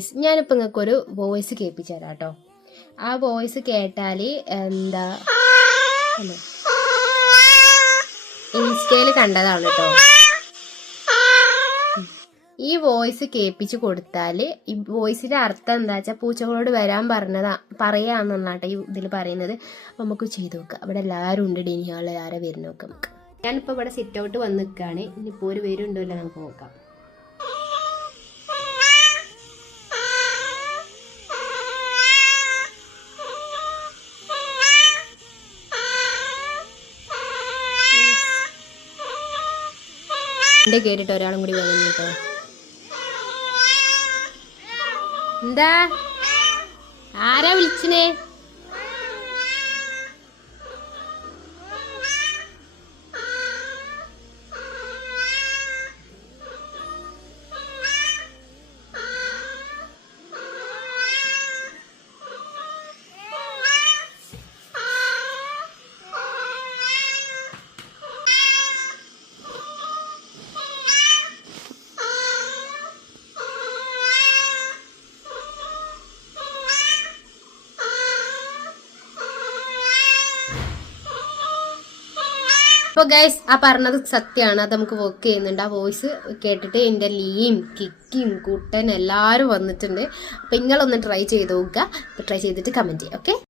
ഞാനിപ്പോൾ നിങ്ങൾക്കൊരു വോയിസ് കേൾപ്പിച്ചു തരാം കേട്ടോ. ആ വോയിസ് കേട്ടാൽ എന്താ ഇൻസ്റ്റയിൽ കണ്ടതാണ് കേട്ടോ. ഈ വോയിസ് കേൾപ്പിച്ച് കൊടുത്താൽ ഈ വോയിസിന്റെ അർത്ഥം എന്താ വെച്ചാൽ പൂച്ചകളോട് വരാൻ പറയാന്നാട്ടോ ഈ ഇതിൽ പറയുന്നത്. അപ്പം നമുക്ക് ചെയ്ത് നോക്കാം. ഇവിടെ എല്ലാവരും ഉണ്ട്. ഇനിയാൾ ആരെ വരുന്ന നോക്കാം നമുക്ക്. ഞാനിപ്പോൾ ഇവിടെ സിറ്റ് ഔട്ട് വന്ന് നിൽക്കുകയാണ്. ഇനിയിപ്പോൾ ഒരു വരുണ്ടോ ഇല്ല നമുക്ക് നോക്കാം. എൻ്റെ കേട്ടിട്ട് ഒരാളും കൂടി വന്നു കേട്ടോ. എന്താ ആരാ വിളിച്ചിനെ? അപ്പോൾ ഗൈസ് ആ പറഞ്ഞത് സത്യമാണ്. അത് നമുക്ക് വർക്ക് ചെയ്യുന്നുണ്ട്. ആ വോയിസ് കേട്ടിട്ട് എൻ്റെ ലീയും കിക്കിയും കുട്ടൻ എല്ലാവരും വന്നിട്ടുണ്ട്. അപ്പോൾ നിങ്ങളൊന്ന് ട്രൈ ചെയ്ത് നോക്കുക. അപ്പോൾ ട്രൈ ചെയ്തിട്ട് കമൻറ്റ് ചെയ്യുക. ഓക്കെ.